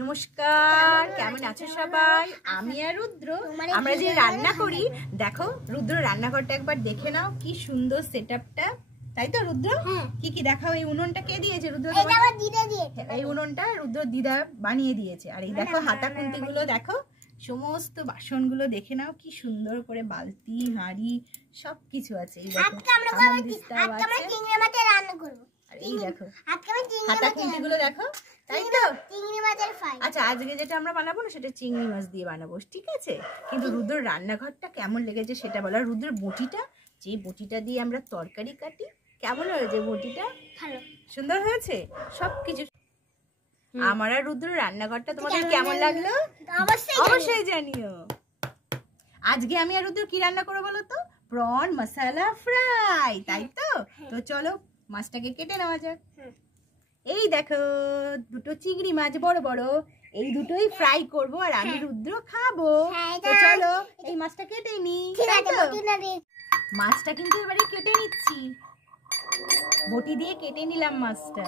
নমস্কার, কেমন আছো সবাই? আমি আর রুদ্র আমরা যে রান্না করি, দেখো রুদ্র রান্নাঘরটা একবার দেখে নাও, কি সুন্দর সেটআপটা, তাই তো রুদ্র? কি কি দেখাও। এই উনুনটা কে দিয়েছে? রুদ্র এই উনুনটা রুদ্র দিদা বানিয়ে দিয়েছে। আর এই দেখো হাতা খুন্তি গুলো, দেখো সমস্ত বাসনগুলো দেখে নাও, কি সুন্দর করে বালতি হাঁড়ি সবকিছু আছে। এই দেখো এই দেখো হাতা খুন্তি গুলো দেখো, তাই তো? আচ্ছা, আজকে যেটা আমরা বানাবো না সেটা চিংড়ি মাছ দিয়ে বানাবো, ঠিক আছে? কিন্তু রুদ্র রান্নাঘরটা কেমন লেগেছে সেটা বলো। আর রুদ্র বটিটা, যে বটিটা দিয়ে আমরা তরকারি কাটি, কেমন হয়েছে বটিটা? সুন্দর হয়েছে সবকিছু। আমার আর রুদ্র রান্নাঘরটা তোমাদের কেমন লাগলো অবশ্যই জানিও। আজকে আমি আর রুদ্র কি রান্না করবো বলো তো? প্রন মশলা ফ্রাই, তাই তো? তো চলো মাছটাকে কেটে নেওয়া যাক। এই দেখো দুটো চিংড়ি মাছ বড় বড়, এই দুটোই ফ্রাই করব আর আমি রুদ্র খাবো। তো চলো এই মাছটা কেটে নি। মাছটা কিন্তু এবারে কেটে নিচ্ছি, বটি দিয়ে কেটে নিলাম মাছটা।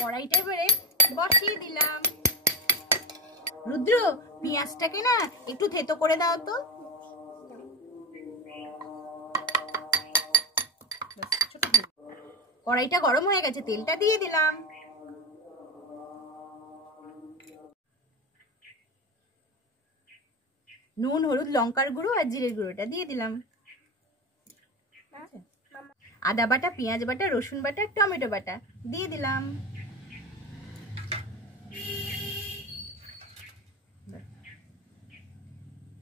কড়াইটা এবারে বসিয়ে দিলাম। রুদ্র পেঁয়াজটাকে না একটু থেতো করে দাও তো। কড়াইটা গরম হয়ে গেছে, তেলটা দিয়ে দিলাম। নুন, হলুদ, লঙ্কার গুঁড়ো আর জিরের গুঁড়োটা দিয়ে দিলাম। আদা বাটা, পেঁয়াজ বাটা, রসুন বাটা, টমেটো বাটা দিয়ে দিলাম।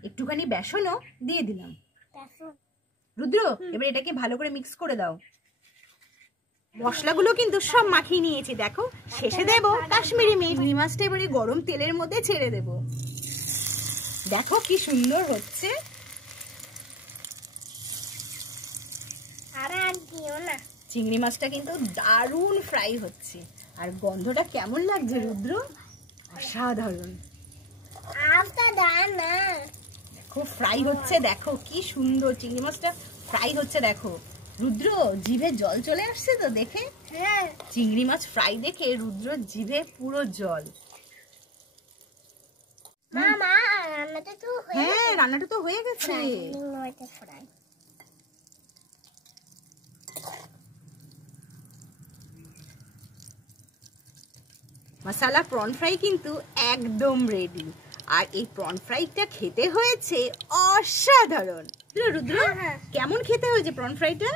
একটুখানি বেসনও দিয়ে দিলাম। রুদ্র এবার এটাকে ভালো করে মিক্স করে দাও। মশলাগুলো কিন্তু সব মাখিয়ে নিয়েছি, দেখো শেষে দেব কাশ্মীরি মির্চ। চিংড়ি মাছটা এবারে গরম তেলের মধ্যে ছেড়ে দেব। দেখো কি সুন্দর হচ্ছে। চিংড়ি মাছটা কিন্তু দারুণ ফ্রাই হচ্ছে। আর গন্ধটা কেমন লাগছে রুদ্র? অসাধারণ। দেখো ফ্রাই হচ্ছে, দেখো কি সুন্দর চিংড়ি মাছটা ফ্রাই হচ্ছে। দেখো রুদ্র জিভে জল চলে আসছে তো দেখে। চিংড়ি মাছ ফ্রাই দেখে রুদ্র জিভে পুরো জল। হ্যাঁ, রান্নাটা তো হয়ে গেছে। মশলা প্রন ফ্রাই কিন্তু একদম রেডি। আর এই প্রন ফ্রাইটা খেতে হয়েছে অসাধারণ। রুদ্র কেমন খেতে হয়েছে প্রন ফ্রাইটা?